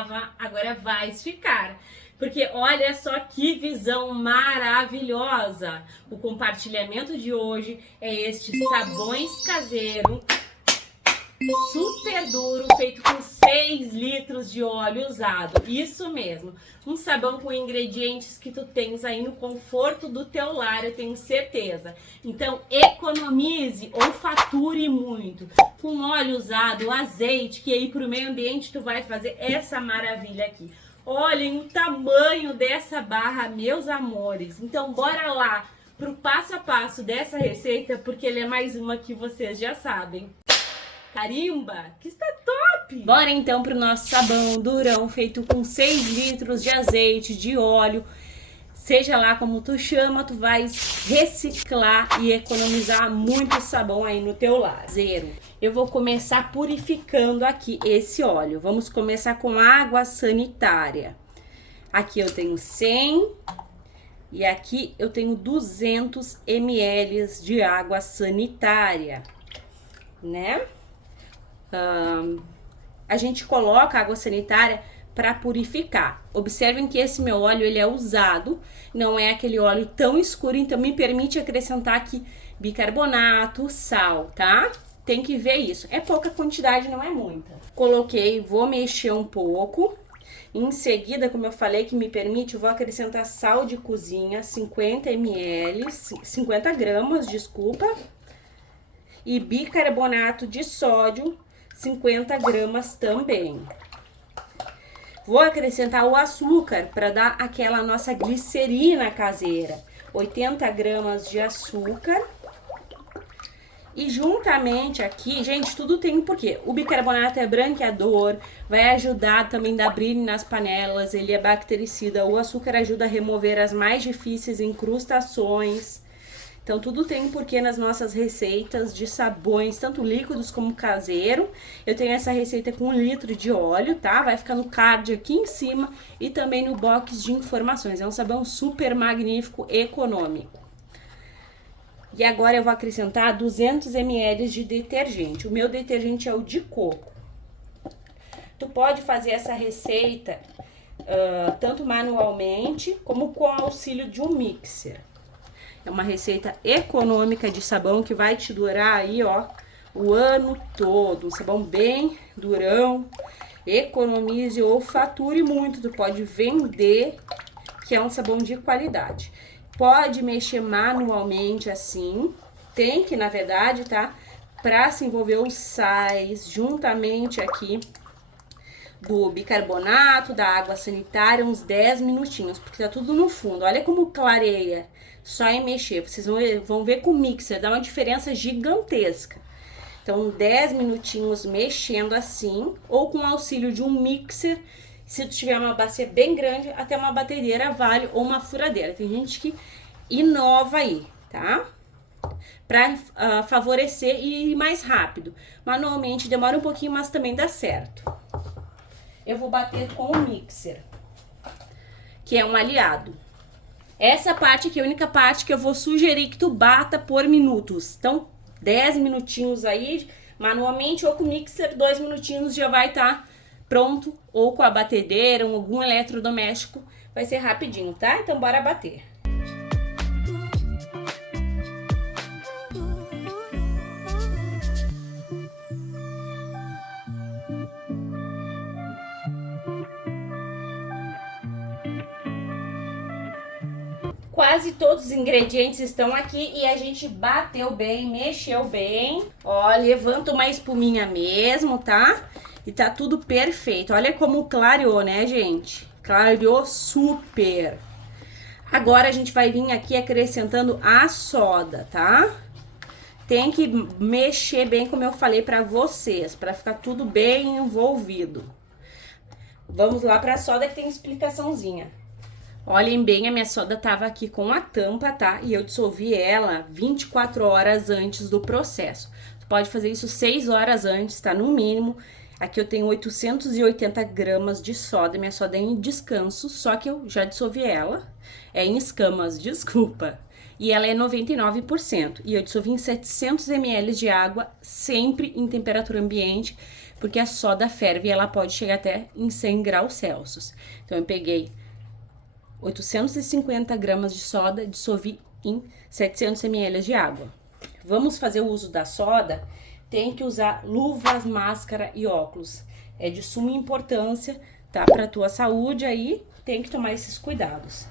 ficava, agora vai ficar. Porque olha só que visão maravilhosa! O compartilhamento de hoje é este sabões caseiro super duro, feito com 6 litros de óleo usado. Isso mesmo, um sabão com ingredientes que tu tens aí no conforto do teu lar, eu tenho certeza. Então economize ou fature muito com óleo usado, azeite, que aí pro meio ambiente tu vai fazer essa maravilha aqui. Olhem o tamanho dessa barra, meus amores. Então bora lá pro passo a passo dessa receita, porque ele é mais uma que vocês já sabem. Carimba, que está top! Bora então pro nosso sabão durão, feito com 6 litros de azeite, de óleo. Seja lá como tu chama, tu vai reciclar e economizar muito sabão aí no teu lar. Zero. Eu vou começar purificando aqui esse óleo. Vamos começar com água sanitária. Aqui eu tenho 100 e aqui eu tenho 200 ml de água sanitária, né? A gente coloca água sanitária para purificar. Observem que esse meu óleo ele é usado, não é aquele óleo tão escuro, então me permite acrescentar aqui bicarbonato, sal, tá? Tem que ver isso. É pouca quantidade, não é muita. Coloquei, vou mexer um pouco. Em seguida, como eu falei que me permite, eu vou acrescentar sal de cozinha, 50 ml, 50 gramas, desculpa. E bicarbonato de sódio, 50 gramas também. Vou acrescentar o açúcar para dar aquela nossa glicerina caseira. 80 gramas de açúcar. E juntamente aqui, gente, tudo tem um porquê. O bicarbonato é branqueador, vai ajudar também a dar brilho nas panelas, ele é bactericida. O açúcar ajuda a remover as mais difíceis incrustações. Então, tudo tem um porquê nas nossas receitas de sabões, tanto líquidos como caseiro. Eu tenho essa receita com 1 litro de óleo, tá? Vai ficar no card aqui em cima e também no box de informações. É um sabão super magnífico, econômico. E agora eu vou acrescentar 200 ml de detergente. O meu detergente é o de coco. Tu pode fazer essa receita tanto manualmente como com o auxílio de um mixer. É uma receita econômica de sabão que vai te durar aí, ó, o ano todo. Um sabão bem durão, economize ou fature muito. Tu pode vender, que é um sabão de qualidade. Pode mexer manualmente assim, tem que, na verdade, tá? Pra se envolver os sais juntamente aqui do bicarbonato, da água sanitária, uns 10 minutinhos, porque tá tudo no fundo. Olha como clareia, só em mexer. Vocês vão ver com o mixer, dá uma diferença gigantesca. Então, 10 minutinhos mexendo assim, ou com o auxílio de um mixer. Se tu tiver uma bacia bem grande, até uma batedeira vale, ou uma furadeira. Tem gente que inova aí, tá? Pra favorecer e ir mais rápido. Manualmente demora um pouquinho, mas também dá certo. Eu vou bater com o mixer, que é um aliado. Essa parte aqui é a única parte que eu vou sugerir que tu bata por minutos. Então, 10 minutinhos aí, manualmente, ou com o mixer, 2 minutinhos já vai estar pronto. Ou com a batedeira, ou algum eletrodoméstico, vai ser rapidinho, tá? Então, bora bater. Quase todos os ingredientes estão aqui e a gente bateu bem, mexeu bem. Ó, levanta uma espuminha mesmo, tá? E tá tudo perfeito. Olha como clareou, né, gente? Clareou super. Agora a gente vai vir aqui acrescentando a soda, tá? Tem que mexer bem, como eu falei pra vocês, pra ficar tudo bem envolvido. Vamos lá pra soda que tem explicaçãozinha. Olhem bem, a minha soda tava aqui com a tampa, tá? E eu dissolvi ela 24 horas antes do processo. Tu pode fazer isso 6 horas antes, tá? No mínimo. Aqui eu tenho 880 gramas de soda. Minha soda é em descanso, só que eu já dissolvi ela. É em escamas, desculpa. E ela é 99%. E eu dissolvi em 700 ml de água, sempre em temperatura ambiente. porque a soda ferve e ela pode chegar até em 100 graus Celsius. Então, eu peguei 850 gramas de soda, dissolvi em 700 ml de água. Vamos fazer o uso da soda, tem que usar luvas, máscara e óculos. É de suma importância, tá? Para tua saúde aí, tem que tomar esses cuidados.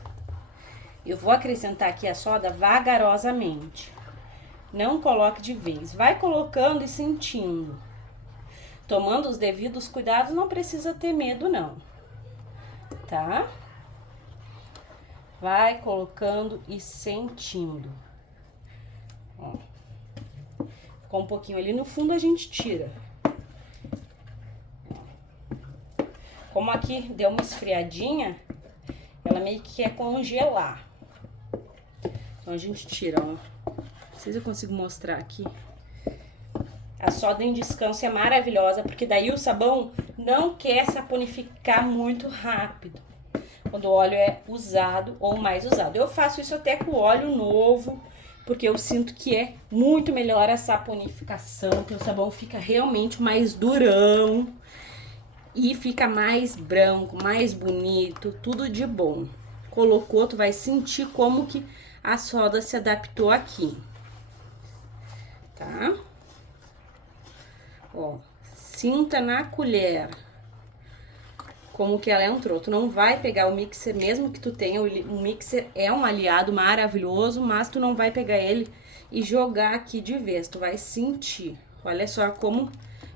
Eu vou acrescentar aqui a soda vagarosamente. Não coloque de vez, vai colocando e sentindo. Tomando os devidos cuidados, não precisa ter medo não, tá? Vai colocando e sentindo. Ó. Ficou um pouquinho ali no fundo, a gente tira. Como aqui deu uma esfriadinha, ela meio que quer congelar. Então, a gente tira, ó. Não sei se eu consigo mostrar aqui. A soda em descanso é maravilhosa, porque daí o sabão não quer saponificar muito rápido. Quando o óleo é usado ou mais usado. Eu faço isso até com óleo novo, porque eu sinto que é muito melhor a saponificação, que o sabão fica realmente mais durão e fica mais branco, mais bonito, tudo de bom. Colocou, tu vai sentir como que a soda se adaptou aqui, tá? Ó, sinta na colher como que ela entrou. Tu não vai pegar o mixer, mesmo que tu tenha, o mixer é um aliado maravilhoso, mas tu não vai pegar ele e jogar aqui de vez, tu vai sentir. Olha só como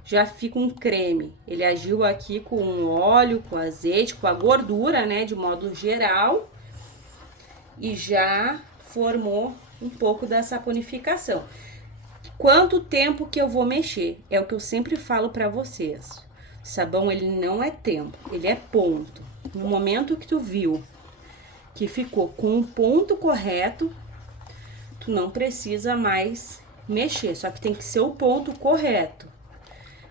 já fica um creme. Ele agiu aqui com o óleo, com o azeite, com a gordura, né, de modo geral, e já formou um pouco da saponificação. Quanto tempo que eu vou mexer? É o que eu sempre falo pra vocês. Sabão, ele não é tempo, ele é ponto. No momento que tu viu que ficou com o ponto correto, tu não precisa mais mexer. Só que tem que ser o ponto correto,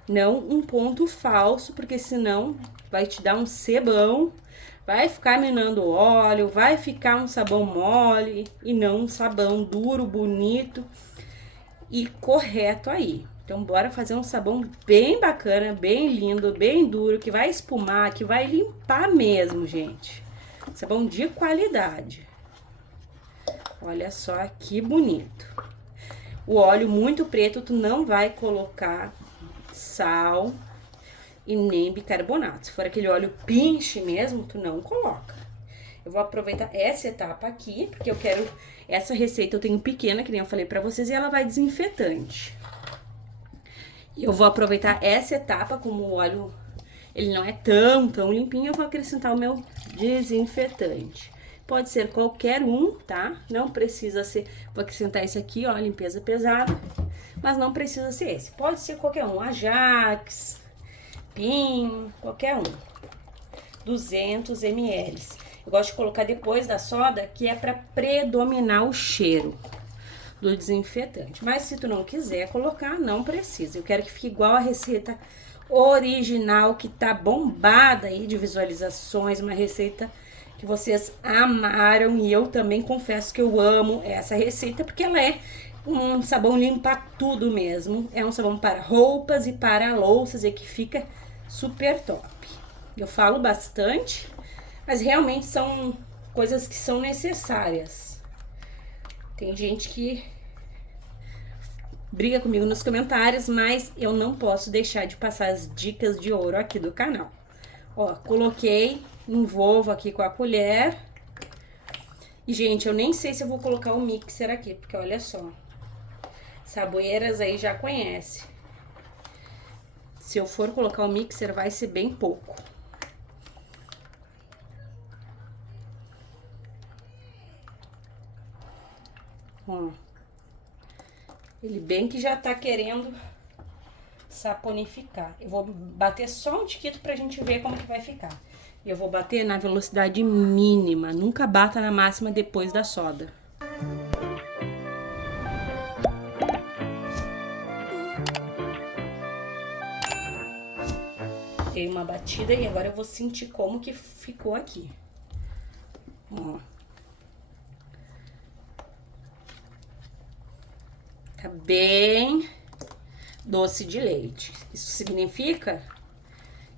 não um ponto falso, porque senão vai te dar um sebão, vai ficar minando óleo, vai ficar um sabão mole e não um sabão duro, bonito e correto aí. Então, bora fazer um sabão bem bacana, bem lindo, bem duro, que vai espumar, que vai limpar mesmo, gente. Sabão de qualidade. Olha só que bonito. O óleo muito preto, tu não vai colocar sal e nem bicarbonato. Se for aquele óleo pinche mesmo, tu não coloca. Eu vou aproveitar essa etapa aqui, porque eu quero... Essa receita eu tenho pequena, que nem eu falei pra vocês, e ela vai desinfetante. E eu vou aproveitar essa etapa, como o óleo, ele não é tão limpinho, eu vou acrescentar o meu desinfetante. Pode ser qualquer um, tá? Não precisa ser... Vou acrescentar esse aqui, ó, limpeza pesada, mas não precisa ser esse. Pode ser qualquer um, Ajax, Pin, qualquer um. 200 ml. Eu gosto de colocar depois da soda, que é para predominar o cheiro do desinfetante. Mas se tu não quiser colocar, não precisa. Eu quero que fique igual a receita original, que tá bombada aí de visualizações, uma receita que vocês amaram, e eu também confesso que eu amo essa receita, porque ela é um sabão limpa tudo mesmo. É um sabão para roupas e para louças, e que fica super top. Eu falo bastante, mas realmente são coisas que são necessárias. Tem gente que briga comigo nos comentários, mas eu não posso deixar de passar as dicas de ouro aqui do canal. Ó, coloquei, envolvo aqui com a colher. E, gente, eu nem sei se eu vou colocar o mixer aqui, porque olha só. Saboeiras aí já conhece. Se eu for colocar o mixer, vai ser bem pouco. Ó. Ele bem que já tá querendo saponificar. Eu vou bater só um tiquito pra gente ver como que vai ficar. E eu vou bater na velocidade mínima. Nunca bata na máxima depois da soda. Dei uma batida e agora eu vou sentir como que ficou aqui. Ó. Tá bem doce de leite. Isso significa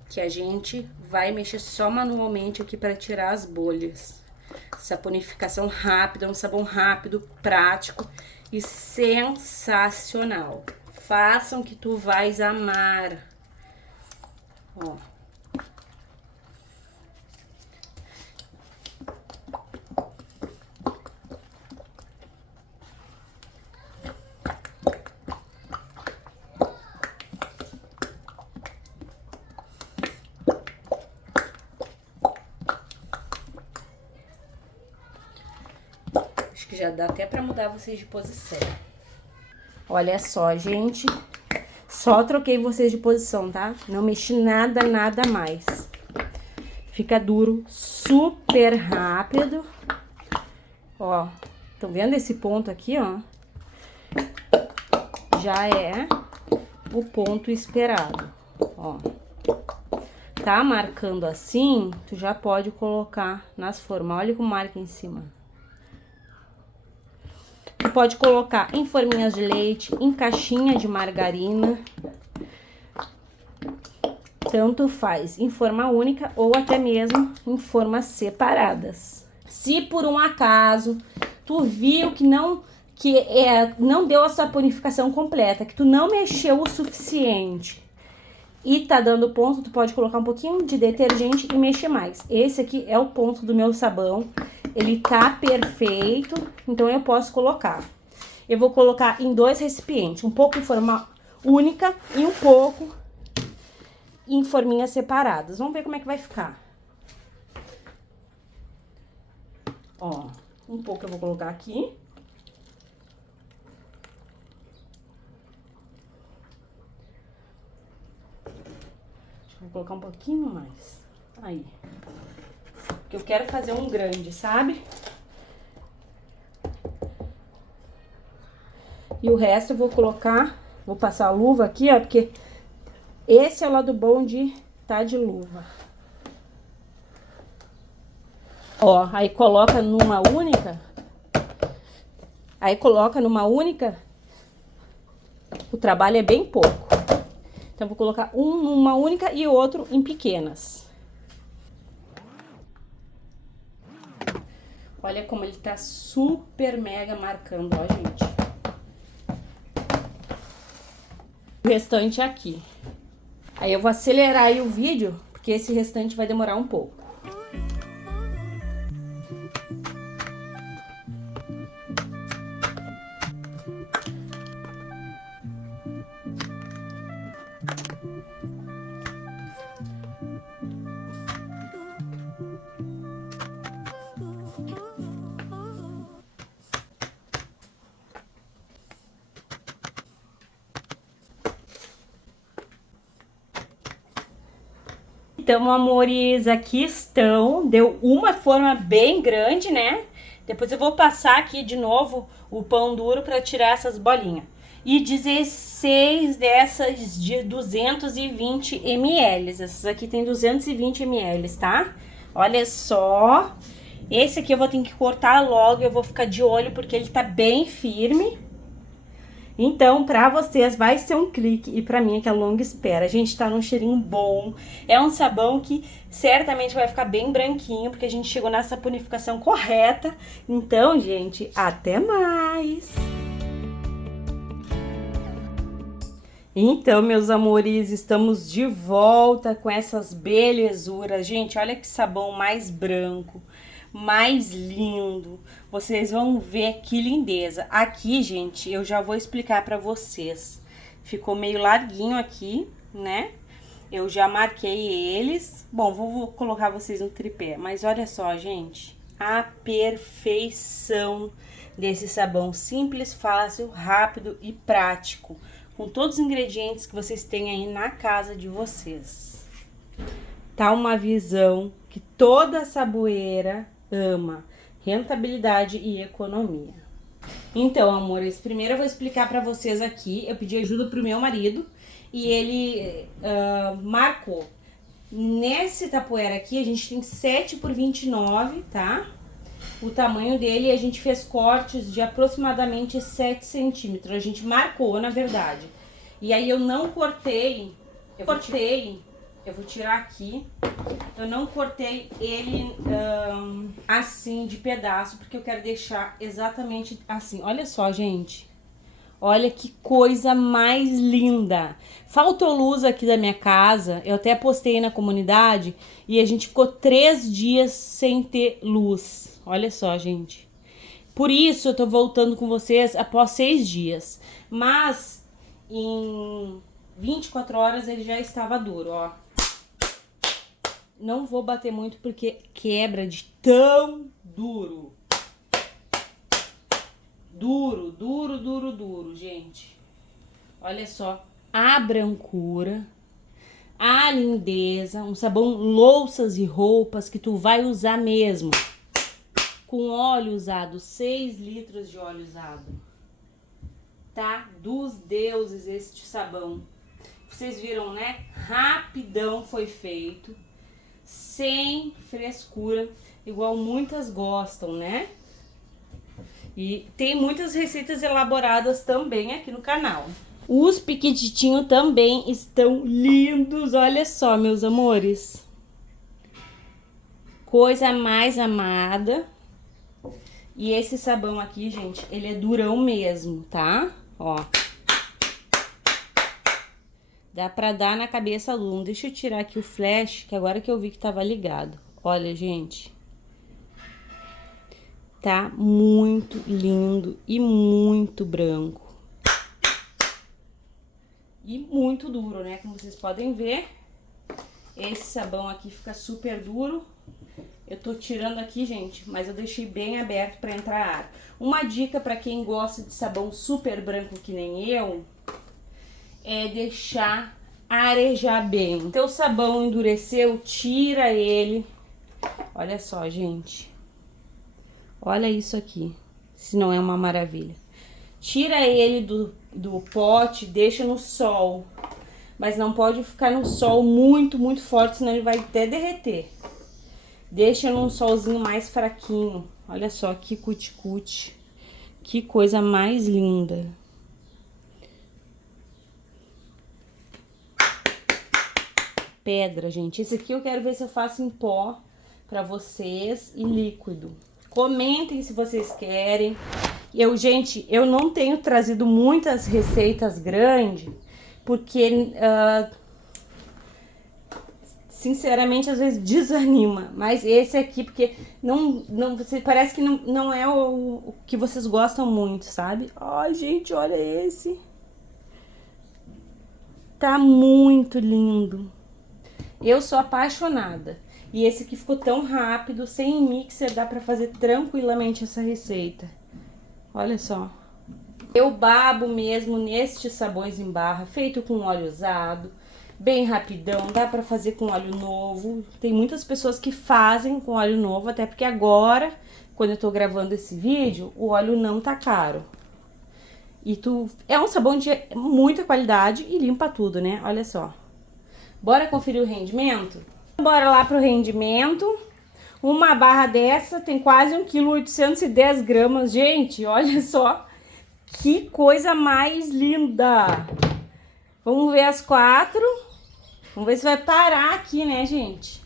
que a gente vai mexer só manualmente aqui para tirar as bolhas. Saponificação rápida, um sabão rápido, prático e sensacional. Façam que tu vais amar. Ó. Acho que já dá até pra mudar vocês de posição. Olha só, gente. Só troquei vocês de posição, tá? Não mexi nada, nada mais. Fica duro super rápido. Ó, estão vendo esse ponto aqui, ó? Já é o ponto esperado, ó. Tá marcando assim, tu já pode colocar nas formas. Olha como marca em cima. Tu pode colocar em forminhas de leite, em caixinha de margarina. Tanto faz, em forma única ou até mesmo em formas separadas. Se por um acaso tu viu que não deu a saponificação completa, que tu não mexeu o suficiente e tá dando ponto, tu pode colocar um pouquinho de detergente e mexer mais. Esse aqui é o ponto do meu sabão. Ele tá perfeito, então eu posso colocar. Eu vou colocar em 2 recipientes, um pouco em forma única e um pouco em forminhas separadas. Vamos ver como é que vai ficar. Ó, um pouco eu vou colocar aqui. Vou colocar um pouquinho mais. Aí. Porque eu quero fazer um grande, sabe? E o resto eu vou colocar, vou passar a luva aqui, ó, porque esse é o lado bom de tá de luva. Ó, aí coloca numa única. Aí coloca numa única. O trabalho é bem pouco. Então, vou colocar um numa única e o outro em pequenas. Olha como ele tá super mega marcando, ó, gente. O restante aqui. Aí eu vou acelerar aí o vídeo, porque esse restante vai demorar um pouco. Então, amores, aqui estão. Deu uma forma bem grande, né? Depois eu vou passar aqui de novo o pão duro para tirar essas bolinhas. E 16 dessas de 220 ml. Essas aqui tem 220 ml, tá? Olha só. Esse aqui eu vou ter que cortar logo, eu vou ficar de olho porque ele tá bem firme. Então, pra vocês vai ser um clique e pra mim é que é longa espera. Gente, tá num cheirinho bom. É um sabão que certamente vai ficar bem branquinho, porque a gente chegou na saponificação correta. Então, gente, até mais! Então, meus amores, estamos de volta com essas belezuras. Gente, olha que sabão mais branco, mais lindo. Vocês vão ver que lindeza. Aqui, gente, eu já vou explicar pra vocês. Ficou meio larguinho aqui, né? Eu já marquei eles. Bom, vou colocar vocês no tripé. Mas olha só, gente, a perfeição desse sabão. Simples, fácil, rápido e prático. Com todos os ingredientes que vocês têm aí na casa de vocês. Tá uma visão que toda saboeira ama. Rentabilidade e economia. Então, amores, primeiro eu vou explicar pra vocês aqui. Eu pedi ajuda pro meu marido e ele marcou. Nesse tapoeira aqui, a gente tem 7 por 29, tá? O tamanho dele, a gente fez cortes de aproximadamente 7 centímetros. A gente marcou, na verdade. E aí eu não cortei, eu vou tirar aqui. Eu não cortei ele assim de pedaço, porque eu quero deixar exatamente assim. Olha só, gente. Olha que coisa mais linda. Faltou luz aqui da minha casa. Eu até postei na comunidade e a gente ficou 3 dias sem ter luz. Olha só, gente. Por isso eu tô voltando com vocês após 6 dias. Mas em 24 horas ele já estava duro, ó. Não vou bater muito porque quebra de tão duro. Duro, duro, duro, duro, gente. Olha só, a brancura, a lindeza, um sabão louças e roupas que tu vai usar mesmo. Com óleo usado, 6 litros de óleo usado. Tá? Dos deuses este sabão. Vocês viram, né? Rapidão foi feito. Sem frescura, igual muitas gostam, né? E tem muitas receitas elaboradas também aqui no canal. Os piquititinhos também estão lindos, olha só, meus amores. Coisa mais amada. E esse sabão aqui, gente, ele é durão mesmo, tá? Ó. Dá pra dar na cabeça do aluno. Deixa eu tirar aqui o flash, que agora que eu vi que tava ligado. Olha, gente. Tá muito lindo e muito branco. E muito duro, né? Como vocês podem ver. Esse sabão aqui fica super duro. Eu tô tirando aqui, gente, mas eu deixei bem aberto pra entrar ar. Uma dica pra quem gosta de sabão super branco que nem eu, é deixar arejar bem. Teu sabão endureceu, tira ele. Olha só, gente. Olha isso aqui, se não é uma maravilha. Tira ele do pote, deixa no sol. Mas não pode ficar no sol muito, muito forte, senão ele vai até derreter. Deixa num solzinho mais fraquinho. Olha só que cuticute. Que coisa mais linda. Pedra, gente. Esse aqui eu quero ver se eu faço em pó pra vocês e líquido. Comentem se vocês querem. Gente, eu não tenho trazido muitas receitas grandes, porque, sinceramente, às vezes desanima. Mas esse aqui, porque você parece que não é o que vocês gostam muito, sabe? Ai, gente, olha esse. Tá muito lindo. Eu sou apaixonada. E esse aqui ficou tão rápido, sem mixer, dá pra fazer tranquilamente essa receita. Olha só. Eu babo mesmo nestes sabões em barra, feito com óleo usado, bem rapidão, dá pra fazer com óleo novo. Tem muitas pessoas que fazem com óleo novo, até porque agora, quando eu tô gravando esse vídeo, o óleo não tá caro. E é um sabão de muita qualidade e limpa tudo, né? Olha só. Bora conferir o rendimento? Bora lá pro rendimento. Uma barra dessa tem quase 1,810 kg. Gente, olha só que coisa mais linda. Vamos ver as 4. Vamos ver se vai parar aqui, né, gente?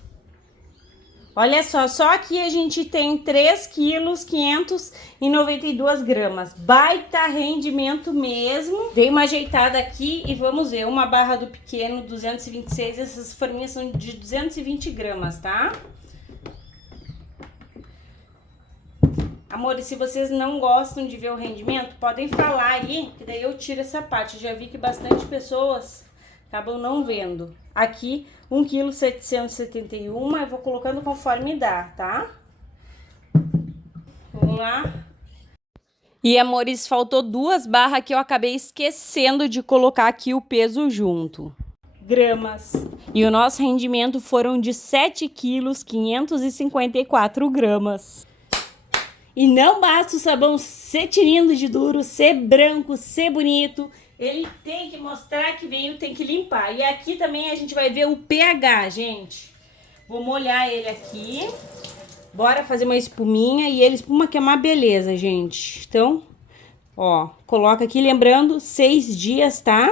Olha só aqui a gente tem 3,592 kg. Baita rendimento mesmo. Dei uma ajeitada aqui e vamos ver. Uma barra do pequeno, 226. Essas forminhas são de 220 gramas, tá? Amores, se vocês não gostam de ver o rendimento, podem falar aí, que daí eu tiro essa parte. Eu já vi que bastante pessoas acabam não vendo. Aqui, 1,771 kg, eu vou colocando conforme dá, tá? Vamos lá. E, amores, faltou 2 barras que eu acabei esquecendo de colocar aqui o peso junto. Gramas. E o nosso rendimento foram de 7,554 kg. E não basta o sabão ser tinindo de duro, ser branco, ser bonito. Ele tem que mostrar que veio, tem que limpar. E aqui também a gente vai ver o pH, gente. Vou molhar ele aqui. Bora fazer uma espuminha. E ele espuma que é uma beleza, gente. Então, ó, coloca aqui, lembrando, 6 dias, tá?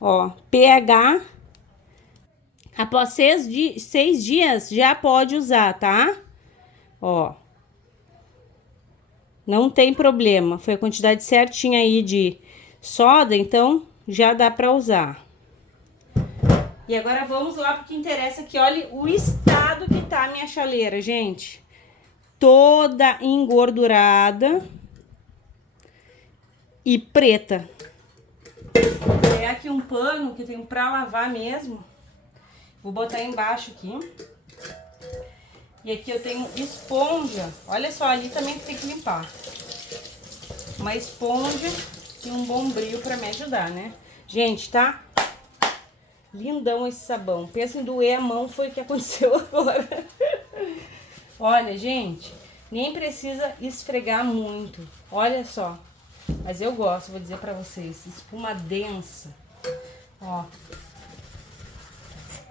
Ó, pH, após 6 dias já pode usar, tá? Ó, não tem problema, foi a quantidade certinha aí de soda, então já dá pra usar. E agora vamos lá pro que interessa, que olha o estado que tá a minha chaleira, gente. Toda engordurada e preta. Vou pegar aqui um pano que eu tenho pra lavar mesmo. Vou botar embaixo aqui. E aqui eu tenho esponja. Olha só, ali também tem que limpar. Uma esponja e um bombril pra me ajudar, né? Gente, tá lindão esse sabão. Pensa em doer a mão, foi o que aconteceu agora. Olha, gente, nem precisa esfregar muito. Olha só. Mas eu gosto, vou dizer pra vocês. Espuma densa. Ó.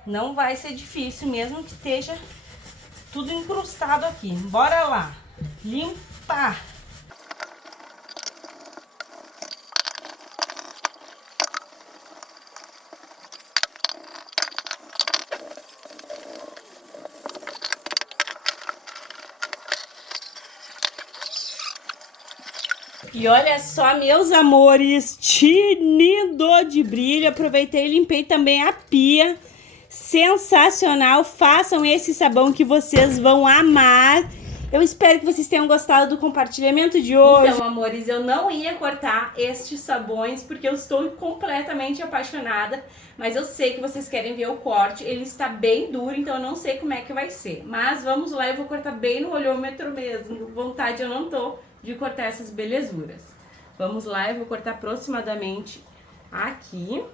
Não vai ser difícil, mesmo que esteja tudo incrustado aqui. Bora lá. Limpar. E olha só, meus amores, tinindo de brilho. Aproveitei e limpei também a pia. Sensacional, façam esse sabão que vocês vão amar. Eu espero que vocês tenham gostado do compartilhamento de hoje. Então, amores, eu não ia cortar estes sabões porque eu estou completamente apaixonada, mas eu sei que vocês querem ver o corte. Ele está bem duro, então eu não sei como é que vai ser. Mas vamos lá, eu vou cortar bem no olhômetro mesmo. Vontade eu não tô de cortar essas belezuras. Vamos lá, eu vou cortar aproximadamente aqui.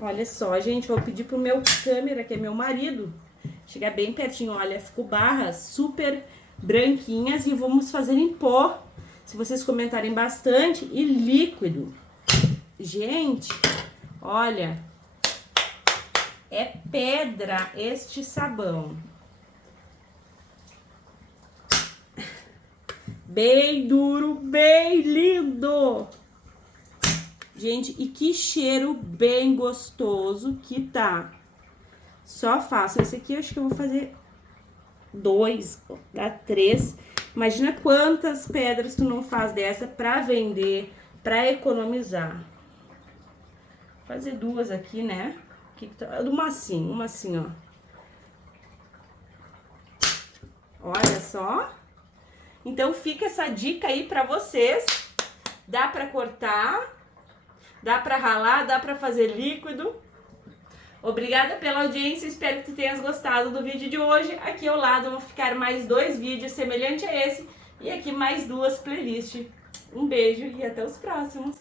Olha só, gente, vou pedir pro meu câmera, que é meu marido, chegar bem pertinho. Olha, ficou barras super branquinhas e vamos fazer em pó, se vocês comentarem bastante, e líquido. Gente, olha, é pedra este sabão. Bem duro, bem lindo. Gente, e que cheiro bem gostoso que tá. Só faço. Esse aqui eu acho que eu vou fazer 2, dá 3. Imagina quantas pedras tu não faz dessa pra vender, pra economizar. Vou fazer 2 aqui, né? Uma assim, ó. Olha só. Então fica essa dica aí pra vocês. Dá pra cortar, dá pra ralar, dá pra fazer líquido. Obrigada pela audiência, espero que tu tenhas gostado do vídeo de hoje. Aqui ao lado vão ficar mais 2 vídeos semelhantes a esse e aqui mais 2 playlists. Um beijo e até os próximos.